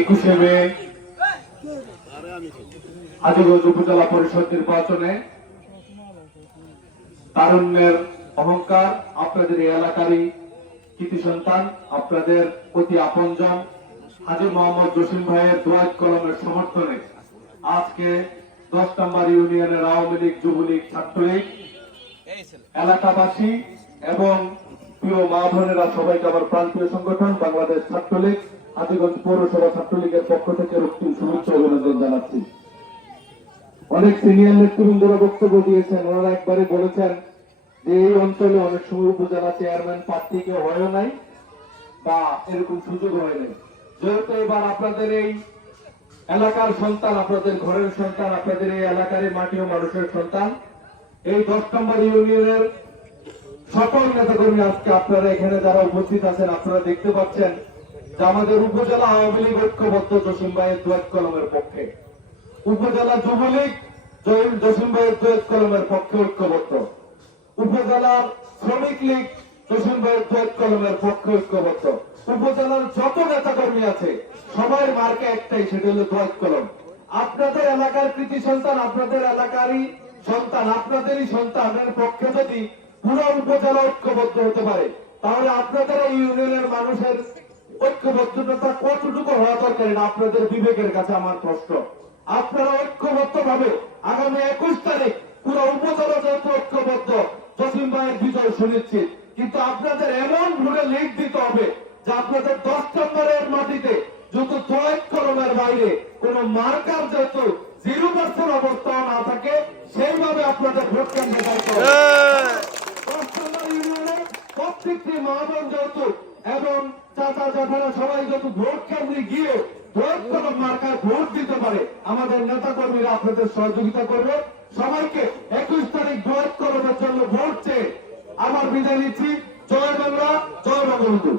একুশে মে হাজিগঞ্জ উপজেলা পরিষদ নির্বাচনে তারুণ্যের অহংকার আপনাদের এই এলাকারই কৃতি সন্তান, আপনাদের অতি আপনজন হাজি মোহাম্মদ জসিম ভাইয়ের দোয়াত কলমের সমর্থনে আজকে দশ নম্বর ইউনিয়নের আওয়ামী লীগ, যুবলীগ, ছাত্রলীগ এলাকাবাসী এবং প্রিয় মা বোনেরা সবাইকে আমার প্রান্তীয় সংগঠন বাংলাদেশ ছাত্রলীগ হাজিগঞ্জ পৌরসভা ছাত্রলীগের পক্ষ থেকে রক্তিম শুভেচ্ছা অভিনন্দন জানাচ্ছি। অনেক সিনিয়র নেতৃবৃন্দরা বক্তব্য দিয়েছেন। ওনারা একবারে বলেছেন যে এই অঞ্চলে অনেক সময় উপজেলা চেয়ারম্যান প্রার্থী কেউ হয় নাই বা এরকম সুযোগ হয় নাই। যেহেতু এবার আপনাদের এই এলাকার সন্তান, আপনাদের ঘরের সন্তান, আপনাদের এই এলাকার মাটি ও মানুষের সন্তান, এই দশ নম্বর ইউনিয়নের সকল নেতাকর্মী আজকে আপনারা এখানে যারা উপস্থিত আছেন, আপনারা দেখতে পাচ্ছেন আমাদের উপজেলা আওয়ামী লীগ ঐক্যবদ্ধ জসিম ভাইয়ের দুয়াত কলমের পক্ষে। উপজেলা যুবলীগ জসিম ভাইয়ের দুয়াত কলমের পক্ষে ঐক্যবদ্ধ। উপজেলার শ্রমিক লীগ জসিম ভাইয়ের দুয়াত কলমের পক্ষে ঐক্যবদ্ধ। উপজেলার যত নেতাকর্মী আছে, সবাই মার্কে একটাই, সেটা হলো দুয়াত কলম। আপনাদের এলাকার কৃতি সন্তান আপনাদের এলাকারই সন্তান, আপনাদেরই সন্তানের পক্ষে যদি পুরো উপজেলা ঐক্যবদ্ধ হতে পারে, তাহলে আপনাদের এই ইউনিয়নের মানুষের ঐক্যবদ্ধতা কতটুকু হওয়া দরকার আপনাদের বিবেকের কাছে আমার প্রশ্ন। আপনারা ঐক্যবদ্ধ ভাবে আগামী একুশ তারিখ পুরো উপজেলা যেহেতু ঐক্যবদ্ধ জসিম ভাইয়ের বিজয় সুনিশ্চিত। কিন্তু আপনাদের এমন ভুলে লিখ দিতে হবে যে আপনাদের দশ নম্বরের মাটিতে যত জয়েন্ট কলমের বাইরে কোন মার্কার যেহেতু জিরো পার্সেন্ট অবস্থা না থাকে সেইভাবে আপনাদের ভোট কেন্দ্রে প্রত্যেকটি মহাজন যেহেতু এবং যারা সবাই যত ভোট কেন্দ্রে গিয়ে ভোট কলম মার্কায় ভোট দিতে পারে, আমাদের নেতা কর্মীরা আপনাদের সহযোগিতা করবে। সবাইকে একুশ তারিখ ভোট করানোর জন্য ভোট চেয়ে আমার বিদায় নিচ্ছি। জয় বাংলা, জয় বঙ্গবন্ধু।